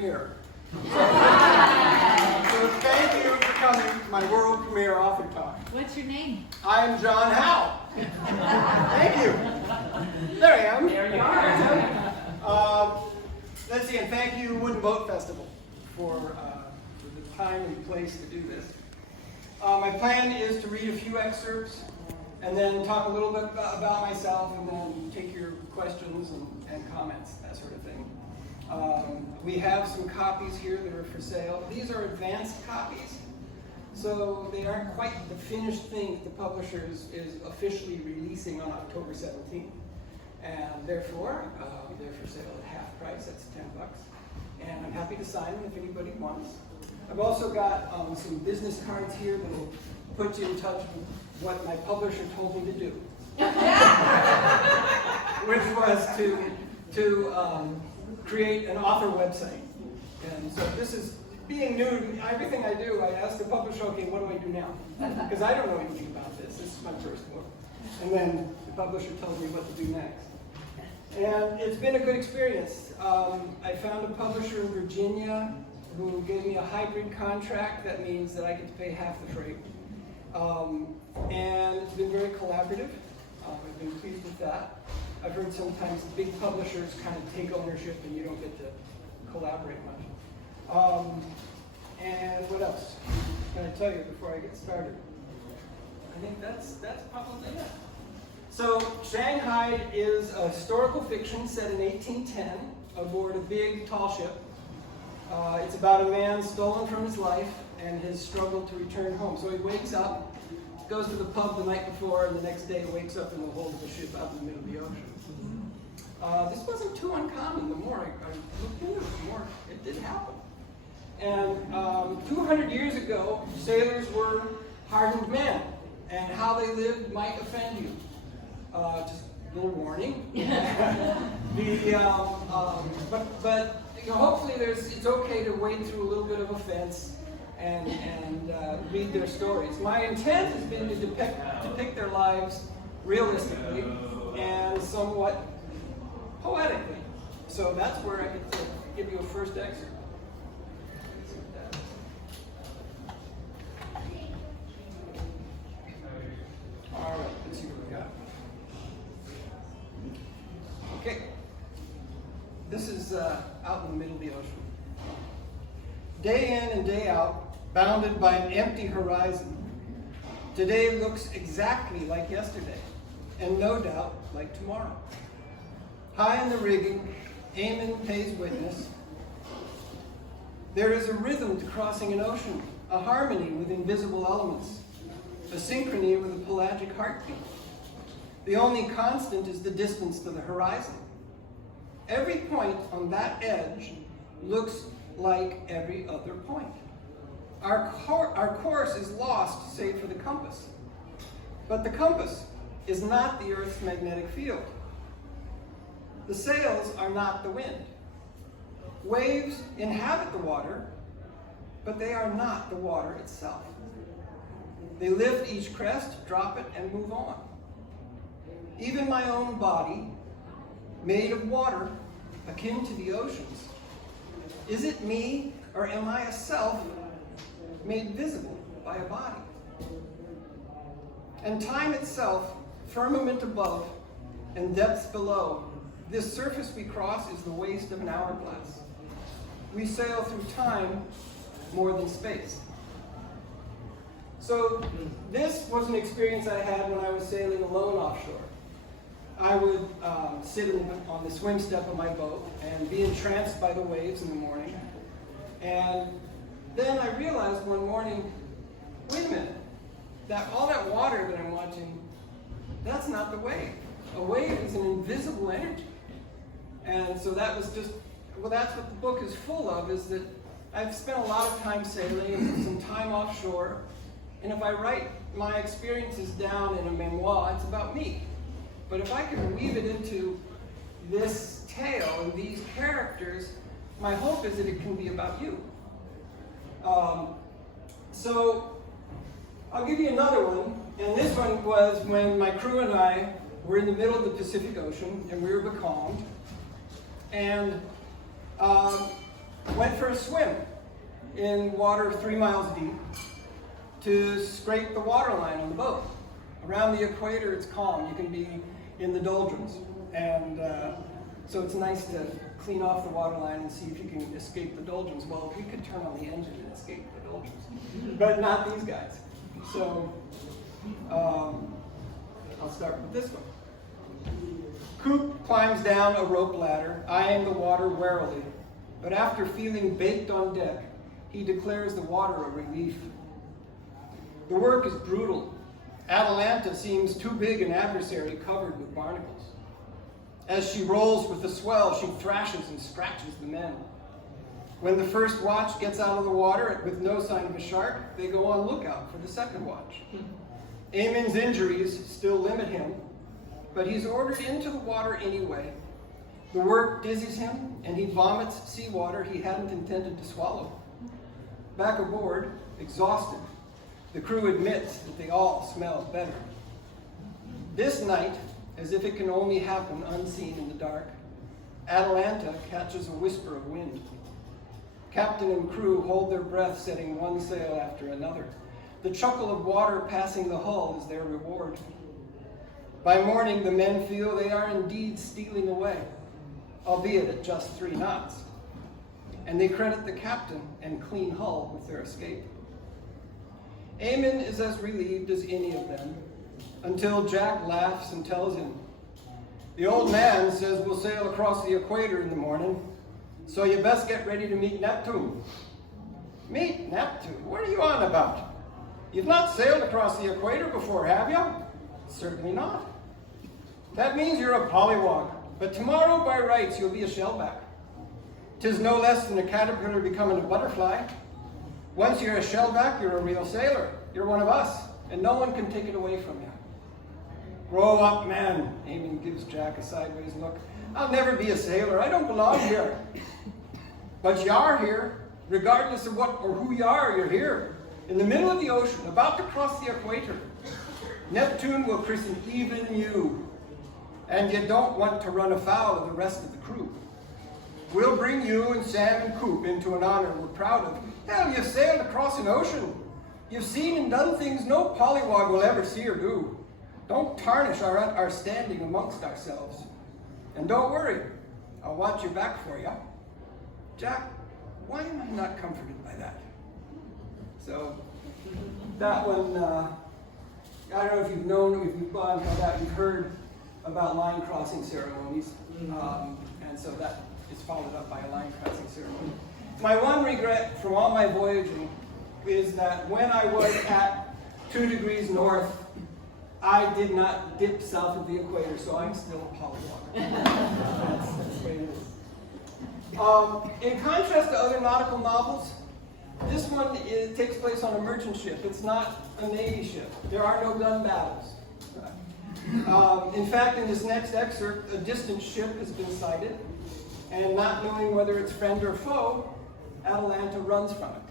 Here. So thank you for coming to my world premiere author talk. What's your name? I am John Howe. Thank you. There I am. There you are. Let's see, and thank you Wooden Boat Festival for the time and place to do this. My plan is to read a few excerpts and then talk a little bit about myself and then take your questions and comments, that sort of thing. We have some copies here that are for sale. These are advanced copies, so they aren't quite the finished thing that the publisher is officially releasing on October 17th. And therefore, they're for sale at half price, that's $10. And I'm happy to sign them if anybody wants. I've also got some business cards here that will put you in touch with what my publisher told me to do. Which was to create an author website. And so this is being new to me. Everything I do, I ask the publisher, okay, what do I do now? Because I don't know anything about this. This is my first book. And then the publisher tells me what to do next. And it's been a good experience. I found a publisher in Virginia who gave me a hybrid contract. That means that I get to pay half the freight. And it's been very collaborative. I've been pleased with that. I've heard sometimes big publishers kind of take ownership and you don't get to collaborate much. And what else can I tell you before I get started? I think that's probably it. So Shanghaied is a historical fiction set in 1810 aboard a big tall ship. It's about a man stolen from his life and his struggle to return home. So he wakes up, goes to the pub the night before, and the next day wakes up in the hold of a ship out in the middle of the ocean. This wasn't too uncommon. The more I looked into it, the more it did happen. And 200 years ago, sailors were hardened men, and how they lived might offend you. Just a little warning. But you know, hopefully it's okay to wade through a little bit of offense and read their stories. My intent has been to depict their lives realistically and somewhat poetically. So that's where I get to give you a first excerpt. All right, let's see what we got. Okay. This is out in the middle of the ocean. Day in and day out, bounded by an empty horizon. Today looks exactly like yesterday, and no doubt like tomorrow. High in the rigging, Amen pays witness. There is a rhythm to crossing an ocean, a harmony with invisible elements, a synchrony with a pelagic heartbeat. The only constant is the distance to the horizon. Every point on that edge looks like every other point. Our course is lost save for the compass. But the compass is not the Earth's magnetic field. The sails are not the wind. Waves inhabit the water, but they are not the water itself. They lift each crest, drop it, and move on. Even my own body, made of water, akin to the oceans, is it me, or am I a self made visible by a body? And time itself, firmament above and depths below, this surface we cross is the waste of an hourglass. We sail through time more than space. So this was an experience I had when I was sailing alone offshore. I would sit on the swim step of my boat and be entranced by the waves in the morning. And then I realized one morning, wait a minute, all that water that I'm watching, that's not the wave. A wave is an invisible energy. And so that was just, well, that's what the book is full of, is that I've spent a lot of time sailing and some time offshore. And if I write my experiences down in a memoir, it's about me. But if I can weave it into this tale and these characters, my hope is that it can be about you. So I'll give you another one. And this one was when my crew and I were in the middle of the Pacific Ocean and we were becalmed. And went for a swim in water 3 miles deep to scrape the water line on the boat. Around the equator, it's calm. You can be in the doldrums. And so it's nice to clean off the water line and see if you can escape the doldrums. Well, we could turn on the engine and escape the doldrums, but not these guys. So I'll start with this one. Coop climbs down a rope ladder, eyeing the water warily, but after feeling baked on deck, he declares the water a relief. The work is brutal. Atalanta seems too big an adversary covered with barnacles. As she rolls with the swell, she thrashes and scratches the men. When the first watch gets out of the water with no sign of a shark, they go on lookout for the second watch. Eamon's injuries still limit him, but he's ordered into the water anyway. The work dizzies him, and he vomits seawater he hadn't intended to swallow. Back aboard, exhausted, the crew admits that they all smell better. This night, as if it can only happen unseen in the dark, Atalanta catches a whisper of wind. Captain and crew hold their breath, setting one sail after another. The chuckle of water passing the hull is their reward. By morning, the men feel they are indeed stealing away, albeit at just 3 knots. And they credit the captain and clean hull with their escape. Eamon is as relieved as any of them, until Jack laughs and tells him, "The old man says we'll sail across the equator in the morning, so you best get ready to meet Neptune." "Meet Neptune? What are you on about? You've not sailed across the equator before, have you?" "Certainly not." "That means you're a pollywog, but tomorrow by rights you'll be a shellback. 'Tis no less than a caterpillar becoming a butterfly. Once you're a shellback, you're a real sailor. You're one of us, and no one can take it away from you." "Grow up, man." Eamon gives Jack a sideways look. "I'll never be a sailor. I don't belong here." "But you are here. Regardless of what or who you are, you're here. In the middle of the ocean, about to cross the equator. Neptune will christen even you. And you don't want to run afoul of the rest of the crew. We'll bring you and Sam and Coop into an honor we're proud of. Hell, you've sailed across an ocean. You've seen and done things no pollywog will ever see or do. Don't tarnish our standing amongst ourselves. And don't worry, I'll watch your back for you." Jack, why am I not comforted by that? So that one, I don't know if you've known, if you've gone by that, you've heard about line crossing ceremonies. And so that is followed up by a line crossing ceremony. My one regret from all my voyaging is that when I was at 2 degrees north, I did not dip south of the equator, so I'm still a pollywog. That's the way it is. In contrast to other nautical novels, this one takes place on a merchant ship. It's not a Navy ship. There are no gun battles. In fact, in this next excerpt, a distant ship has been sighted, and not knowing whether it's friend or foe, Atalanta runs from it.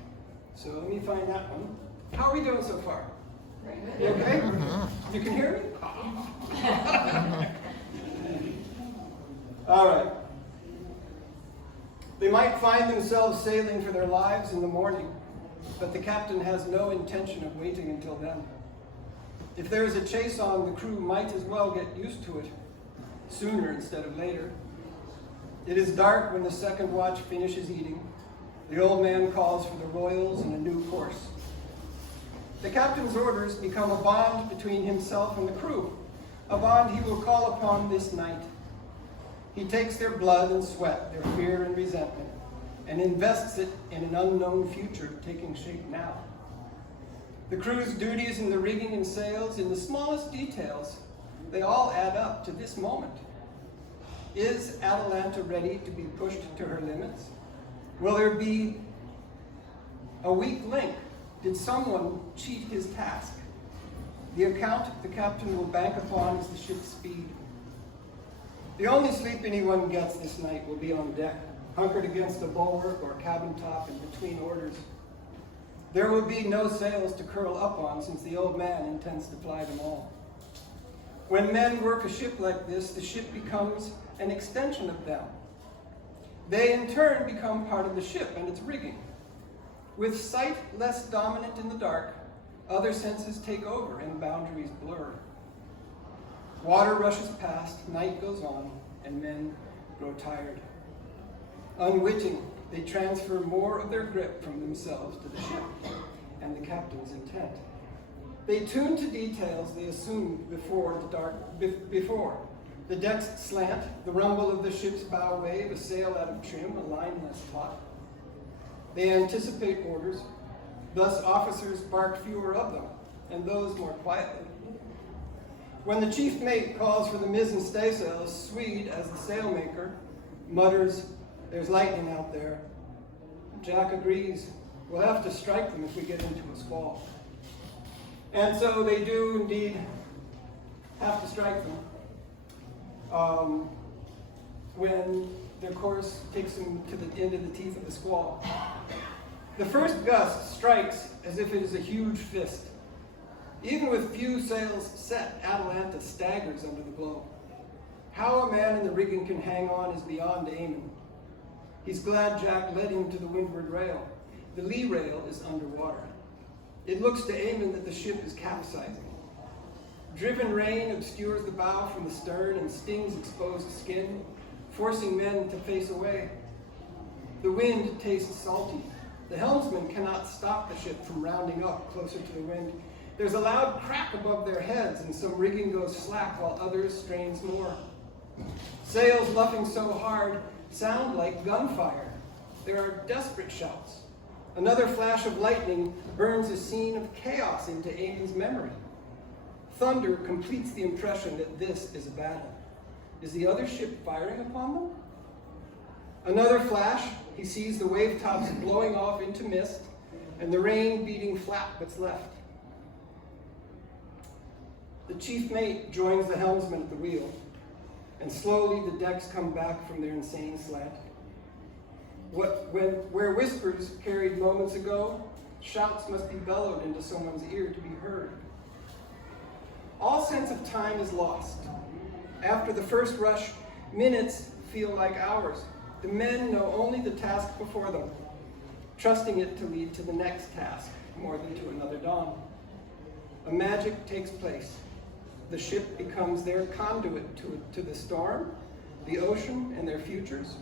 So let me find that one. How are we doing so far? You okay? You can hear me? All right. They might find themselves sailing for their lives in the morning, but the captain has no intention of waiting until then. If there is a chase on, the crew might as well get used to it sooner instead of later. It is dark when the second watch finishes eating. The old man calls for the royals and a new course. The captain's orders become a bond between himself and the crew, a bond he will call upon this night. He takes their blood and sweat, their fear and resentment, and invests it in an unknown future taking shape now. The crew's duties in the rigging and sails, in the smallest details, they all add up to this moment. Is Atalanta ready to be pushed to her limits? Will there be a weak link? Did someone cheat his task? The account the captain will bank upon is the ship's speed. The only sleep anyone gets this night will be on deck, hunkered against a bulwark or cabin top and between orders. There will be no sails to curl up on, since the old man intends to fly them all. When men work a ship like this, the ship becomes an extension of them. They in turn become part of the ship and its rigging. With sight less dominant in the dark, other senses take over and boundaries blur. Water rushes past, night goes on, and men grow tired. Unwitting, they transfer more of their grip from themselves to the ship and the captain's intent. They tune to details they assumed before. The decks slant, the rumble of the ship's bow wave, a sail out of trim, a line less taut. They anticipate orders, thus officers bark fewer of them, and those more quietly. When the chief mate calls for the mizzen staysail, Swede, as the sailmaker, mutters, "There's lightning out there." Jack agrees, "We'll have to strike them if we get into a squall." And so they do indeed have to strike them when their course takes them to the end of the teeth of the squall. The first gust strikes as if it is a huge fist. Even with few sails set, Atalanta staggers under the blow. How a man in the rigging can hang on is beyond Eamon. He's glad Jack led him to the windward rail. The lee rail is underwater. It looks to Eamon that the ship is capsizing. Driven rain obscures the bow from the stern and stings exposed skin, forcing men to face away. The wind tastes salty. The helmsman cannot stop the ship from rounding up closer to the wind. There's a loud crack above their heads, and some rigging goes slack while others strains more. Sails luffing so hard sound like gunfire. There are desperate shouts. Another flash of lightning burns a scene of chaos into Eamon's memory. Thunder completes the impression that this is a battle. Is the other ship firing upon them? Another flash, he sees the wave tops blowing off into mist and the rain beating flat what's left. The chief mate joins the helmsman at the wheel, and slowly the decks come back from their insane slant. Where whispers carried moments ago, shouts must be bellowed into someone's ear to be heard. All sense of time is lost. After the first rush, minutes feel like hours. The men know only the task before them, trusting it to lead to the next task more than to another dawn. A magic takes place. The ship becomes their conduit to the storm, the ocean, and their futures.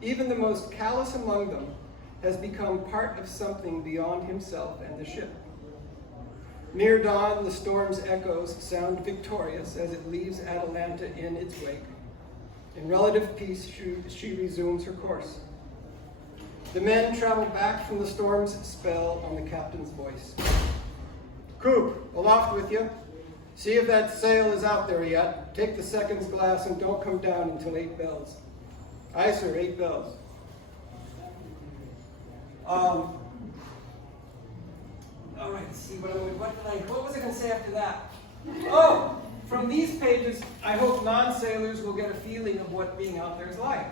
Even the most callous among them has become part of something beyond himself and the ship. Near dawn, the storm's echoes sound victorious as it leaves Atalanta in its wake. In relative peace, she resumes her course. The men travel back from the storm's spell on the captain's voice. "Coop, aloft with you. See if that sail is out there yet. Take the seconds glass and don't come down until 8 bells. Aye, sir, 8 bells. All right, let's see what was I going to say after that? Oh, from these pages, I hope non-sailors will get a feeling of what being out there is like.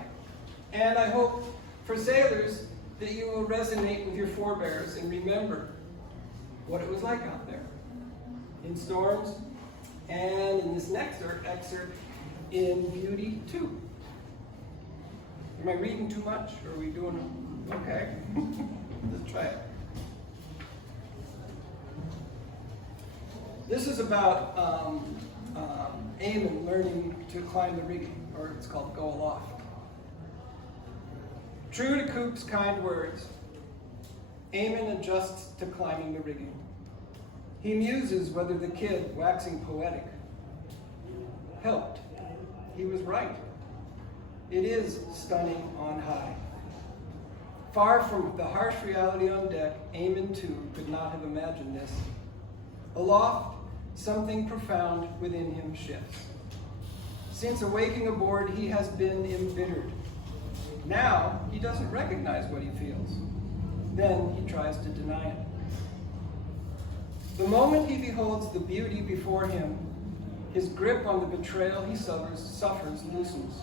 And I hope for sailors that you will resonate with your forebears and remember what it was like out there in storms, and in this next excerpt in beauty too. Am I reading too much, or are we doing okay? Let's try it. This is about Eamon learning to climb the rigging, or it's called go aloft. True to Coop's kind words, Eamon adjusts to climbing the rigging. He muses whether the kid, waxing poetic, helped. He was right. It is stunning on high. Far from the harsh reality on deck, Eamon too could not have imagined this. Aloft, something profound within him shifts. Since awaking aboard, he has been embittered. Now, he doesn't recognize what he feels. Then he tries to deny it. The moment he beholds the beauty before him, his grip on the betrayal he suffers loosens.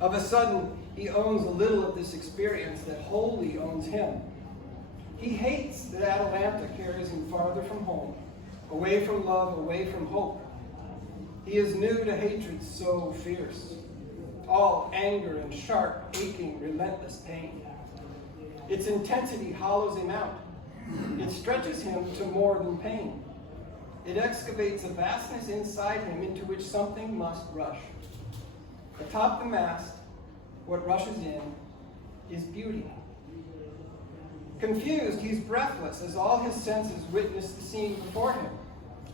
Of a sudden, he owns a little of this experience that wholly owns him. He hates that Atalanta carries him farther from home, away from love, away from hope. He is new to hatred so fierce. all anger and sharp, aching, relentless pain. Its intensity hollows him out. It stretches him to more than pain. It excavates a vastness inside him into which something must rush. Atop the mast, what rushes in is beauty. Confused, he's breathless as all his senses witness the scene before him.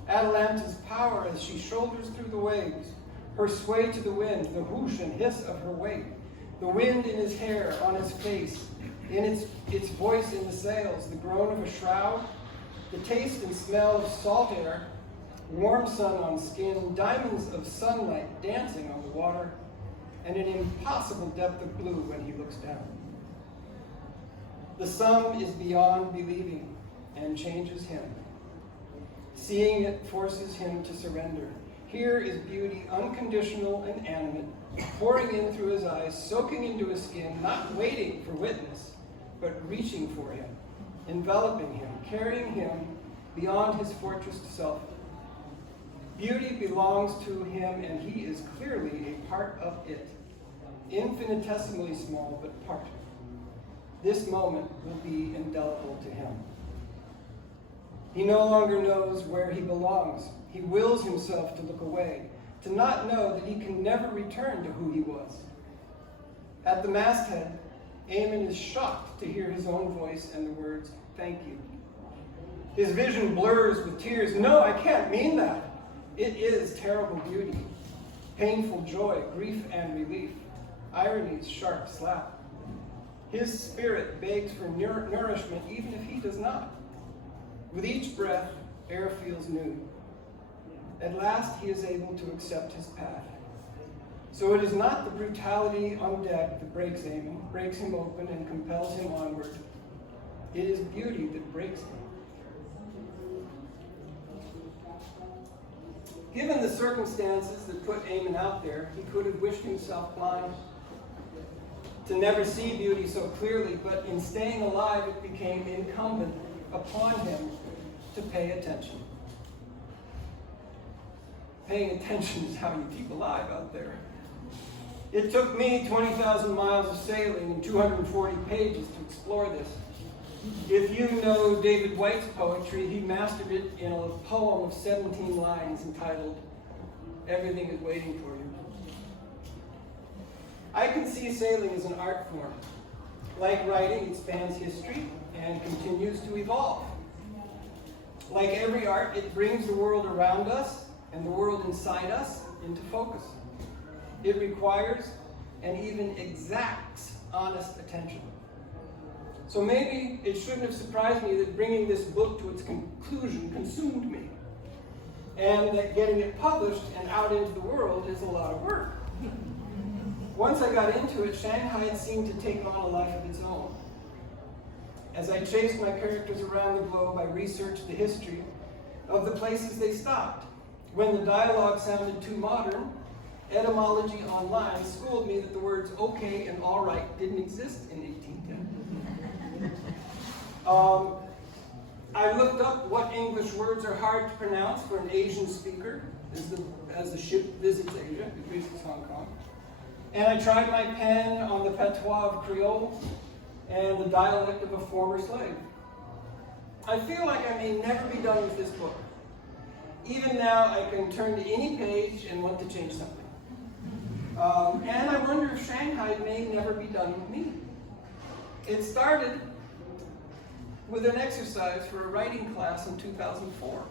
Atalanta's power as she shoulders through the waves, her sway to the wind, the whoosh and hiss of her weight, the wind in his hair, on his face, in its voice in the sails, the groan of a shroud, the taste and smell of salt air, warm sun on skin, diamonds of sunlight dancing on the water, and an impossible depth of blue when he looks down. The sum is beyond believing and changes him. Seeing it forces him to surrender. Here is beauty unconditional and animate, pouring in through his eyes, soaking into his skin, not waiting for witness, but reaching for him, enveloping him, carrying him beyond his fortressed self. Beauty belongs to him, and he is clearly a part of it, infinitesimally small, but part. This moment will be indelible to him. He no longer knows where he belongs. He wills himself to look away, to not know that he can never return to who he was. At the masthead, Eamon is shocked to hear his own voice and the words, "Thank you." His vision blurs with tears. No, I can't mean that. It is terrible beauty, painful joy, grief and relief, irony's sharp slap. His spirit begs for nourishment even if he does not. With each breath, air feels new. At last, he is able to accept his path. So it is not the brutality on deck that breaks Eamon, breaks him open and compels him onward. It is beauty that breaks him. Given the circumstances that put Eamon out there, he could have wished himself blind, to never see beauty so clearly, but in staying alive, it became incumbent upon him to pay attention. Paying attention is how you keep alive out there. It took me 20,000 miles of sailing and 240 pages to explore this. If you know David White's poetry, he mastered it in a poem of 17 lines entitled, "Everything is Waiting for You." I can see sailing as an art form. Like writing, it spans history and continues to evolve. Like every art, it brings the world around us and the world inside us into focus. It requires and even exacts honest attention. So maybe it shouldn't have surprised me that bringing this book to its conclusion consumed me, and that getting it published and out into the world is a lot of work. Once I got into it, Shanghaied seemed to take on a life of its own. As I chased my characters around the globe, I researched the history of the places they stopped. When the dialogue sounded too modern, Etymology Online schooled me that the words okay and all right didn't exist in 1810. I looked up what English words are hard to pronounce for an Asian speaker as the ship visits Asia, it visits Hong Kong. And I tried my pen on the patois of Creole and the dialect of a former slave. I feel like I may never be done with this book. Even now, I can turn to any page and want to change something. And I wonder if Shanghai may never be done with me. It started with an exercise for a writing class in 2004.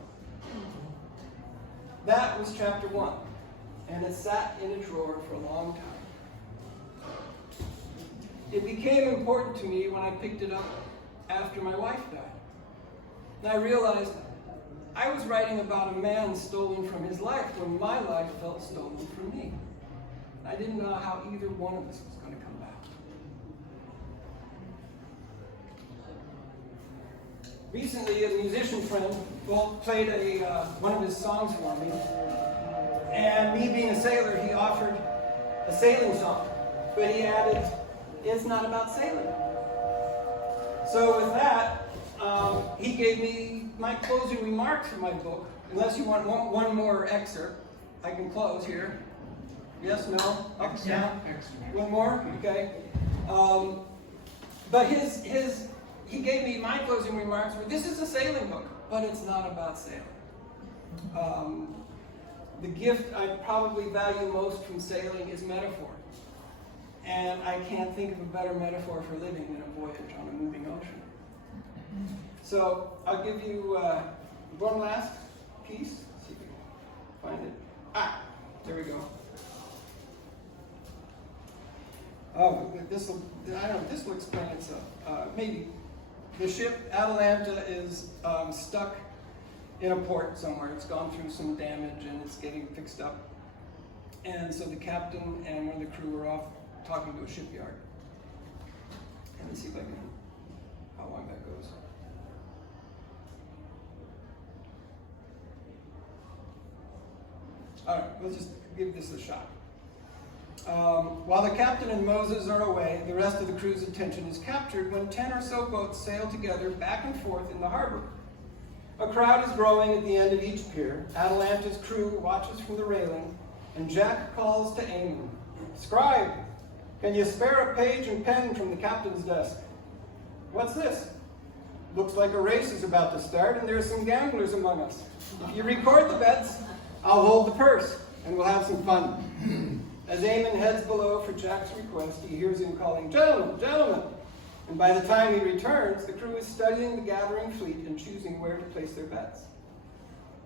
That was chapter 1, and it sat in a drawer for a long time. It became important to me when I picked it up after my wife died. And I realized I was writing about a man stolen from his life when my life felt stolen from me. I didn't know how either one of us was going to come back. Recently, a musician friend played one of his songs for me. And me being a sailor, he offered a sailing song. But he added, "It's not about sailing." So with that, he gave me my closing remarks for my book. Unless you want one more excerpt, I can close here. Yes, no? Up, down? Extra. One more? Okay. But he gave me my closing remarks were, this is a sailing book, but it's not about sailing. The gift I probably value most from sailing is metaphor. And I can't think of a better metaphor for living than a voyage on a moving ocean. So I'll give you one last piece. See if we can find it. There we go. Oh, this will explain itself. Maybe. The ship Atalanta is stuck in a port somewhere. It's gone through some damage and it's getting fixed up. And so the captain and one of the crew are off talking to a shipyard. Let me see if I can, how long that goes. All right, let's just give this a shot. While the captain and Moses are away, the rest of the crew's attention is captured when 10 or so boats sail together back and forth in the harbor. A crowd is growing at the end of each pier. Atalanta's crew watches from the railing, and Jack calls to Eamon. "Scribe, can you spare a page and pen from the captain's desk?" "What's this?" "Looks like a race is about to start, and there are some gamblers among us. If you record the bets, I'll hold the purse, and we'll have some fun." As Eamon heads below for Jack's request, he hears him calling, "Gentlemen, gentlemen!" And by the time he returns, the crew is studying the gathering fleet and choosing where to place their bets,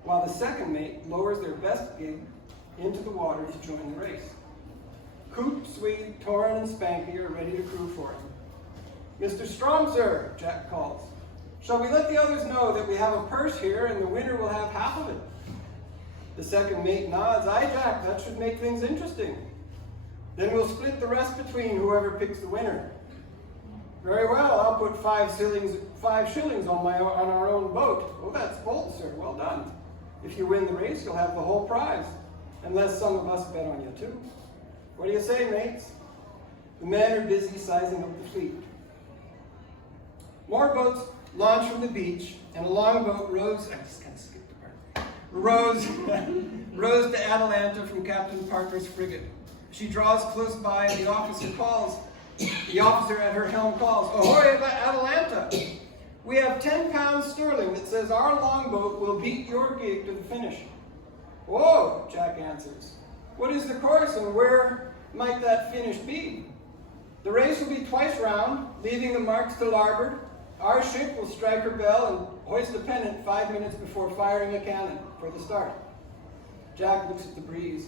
while the second mate lowers their best gig into the water to join the race. Coop, Swede, Torin, and Spanky are ready to crew for him. "Mr. Strom, sir," Jack calls. "Shall we let the others know that we have a purse here and the winner will have half of it?" The second mate nods. "Aye, Jack, that should make things interesting. Then we'll split the rest between whoever picks the winner." "Very well, I'll put 5 shillings on our own boat." "Oh, that's bold, sir. Well done. If you win the race, you'll have the whole prize, unless some of us bet on you too. What do you say, mates?" The men are busy sizing up the fleet. More boats launch from the beach, and a longboat rows to Atalanta from Captain Parker's frigate. She draws close by, and the officer at her helm calls, "Ahoy, Atalanta! We have 10 pounds sterling that says our longboat will beat your gig to the finish." "Whoa," Jack answers. "What is the course, and where might that finish be?" "The race will be twice round, leaving the marks to larboard. Our ship will strike her bell and hoist a pennant 5 minutes before firing a cannon for the start." Jack looks at the breeze.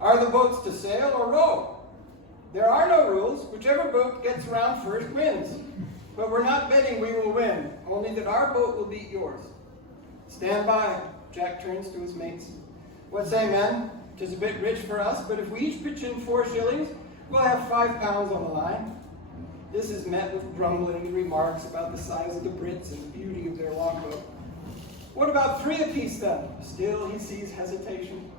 "Are the boats to sail or row?" "There are no rules. Whichever boat gets around first wins. But we're not betting we will win, only that our boat will beat yours." "Stand by." Jack turns to his mates. "What say, men? 'Tis a bit rich for us, but if we each pitch in 4 shillings, we'll have 5 pounds on the line." This is met with grumbling remarks about the size of the Brits and the beauty of their longboat. "What about 3 apiece then?" Still he sees hesitation.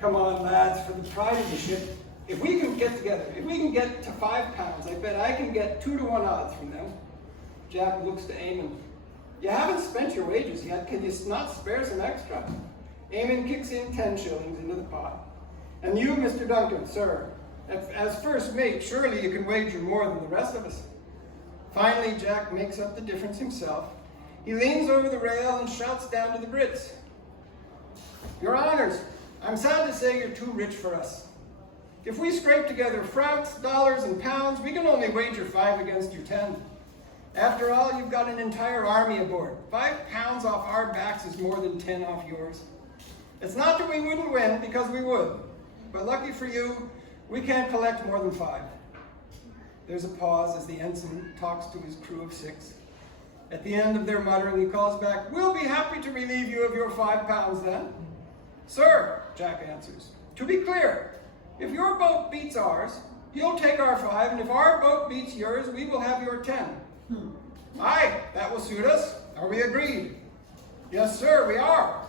"Come on, lads, for the pride of the ship. If we can get to 5 pounds, I bet I can get 2-to-1 odds from them." Jack looks to Eamon. "You haven't spent your wages yet. Can you not spare some extra?" Eamon kicks in 10 shillings into the pot. "And you, Mr. Duncan, sir, as first mate, surely you can wager more than the rest of us." Finally, Jack makes up the difference himself. He leans over the rail and shouts down to the Brits, "Your honors, I'm sad to say you're too rich for us. If we scrape together francs, dollars, and pounds, we can only wager 5 against your 10. After all, you've got an entire army aboard. 5 pounds off our backs is more than 10 off yours. It's not that we wouldn't win, because we would. But lucky for you, we can't collect more than 5. There's a pause as the ensign talks to his crew of 6. At the end of their muttering, he calls back, "We'll be happy to relieve you of your 5 pounds then." "Sir," Jack answers, "to be clear, if your boat beats ours, you'll take our 5, and if our boat beats yours, we will have your 10. "Aye, that will suit us. Are we agreed?" "Yes, sir, we are."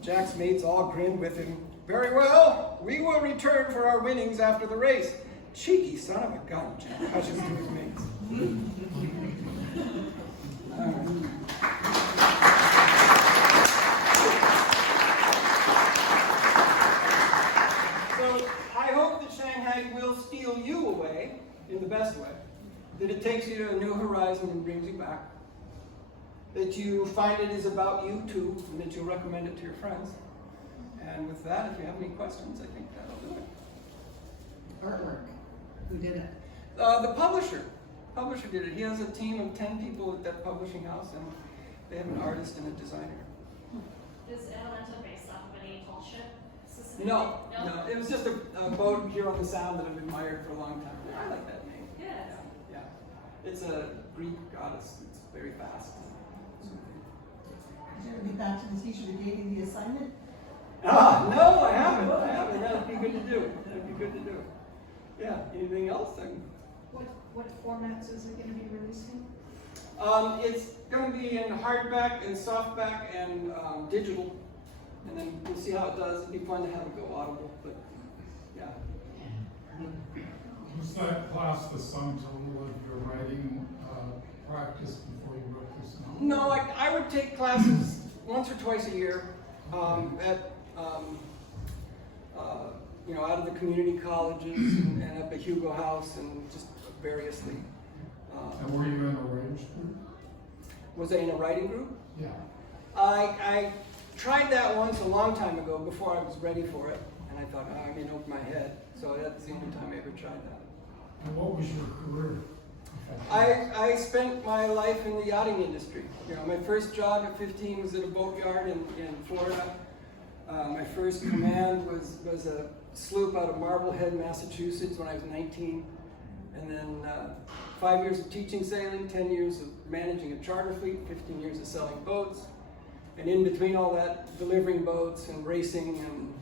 Jack's mates all grin with him. "Very well, we will return for our winnings after the race." Cheeky son of a gun, Jack hushes to his mates. that it takes you to a new horizon and brings you back, that you find it is about you too, and that you'll recommend it to your friends. And with that, if you have any questions, I think that'll do it. Artwork. Who did it? The publisher did it. He has a team of 10 people at that publishing house, and they have an artist and a designer. Is Elemental based off of any tall ship? No. It was just a boat here on the Sound that I've admired for a long time. I like that name. Good. Yeah. It's a Greek goddess. It's very fast. Did you ever get back to the teacher negating the assignment? No, I haven't. That'd be good to do. Yeah. Anything else? What formats is it going to be released in? It's going to be in hardback and softback and digital, and then we'll see how it does. It'd be fun to have it go audible, but yeah. Was that class the sum total of your writing practice before you wrote this novel? No, I would take classes once or twice a year at out of the community colleges and up at Hugo House and just variously. And were you in a range group? Was I in a writing group? Yeah. I tried that once a long time ago before I was ready for it, and I thought, I'm going to open my head. So that's the only time I ever tried that. And what was your career? I spent my life in the yachting industry. My first job at 15 was at a boatyard in Florida. My first command was a sloop out of Marblehead, Massachusetts when I was 19. And then 5 years of teaching sailing, 10 years of managing a charter fleet, 15 years of selling boats. And in between all that, delivering boats and racing and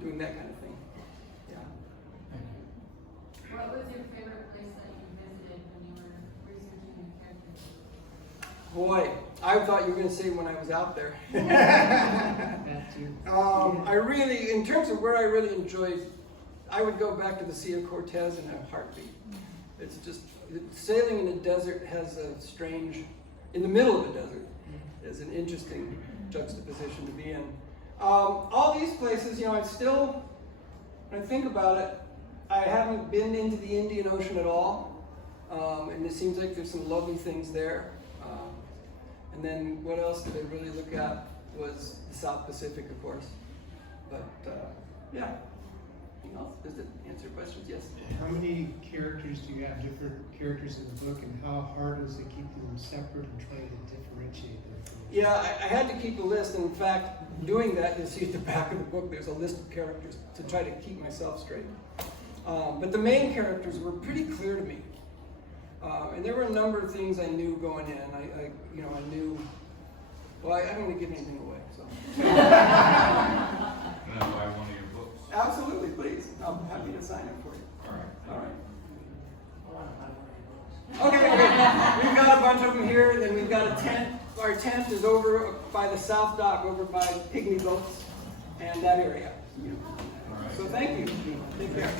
doing that kind of thing. Yeah. Thank you. What was your favorite place that you visited when you were researching your characters? Boy, I thought you were going to say when I was out there. That too. I really, in terms of where I really enjoyed, I would go back to the Sea of Cortez in a heartbeat. It's just, sailing in a desert has a strange, in the middle of a desert, is an interesting juxtaposition to be in. All these places, I still, when I think about it, I haven't been into the Indian Ocean at all, and it seems like there's some lovely things there. And then what else did I really look at was the South Pacific, of course. But yeah. Anything else? Does it answer questions? Yes. How many characters do you have, different characters in the book, and how hard is it keep them separate and trying to differentiate them from each Yeah, I had to keep a list, and in fact, doing that, you'll see at the back of the book, there's a list of characters to try to keep myself straight. But the main characters were pretty clear to me. And there were a number of things I knew going in. I knew, well, I don't want to give anything away, so. Can I buy one of your books? Absolutely, please. I'm happy to sign it for you. All right. All right. Okay. We've got a bunch of them here, and then we've got a tent. Our tent is over by the South Dock, over by Pygmy Boats and that area. All right. So thank you. Take care.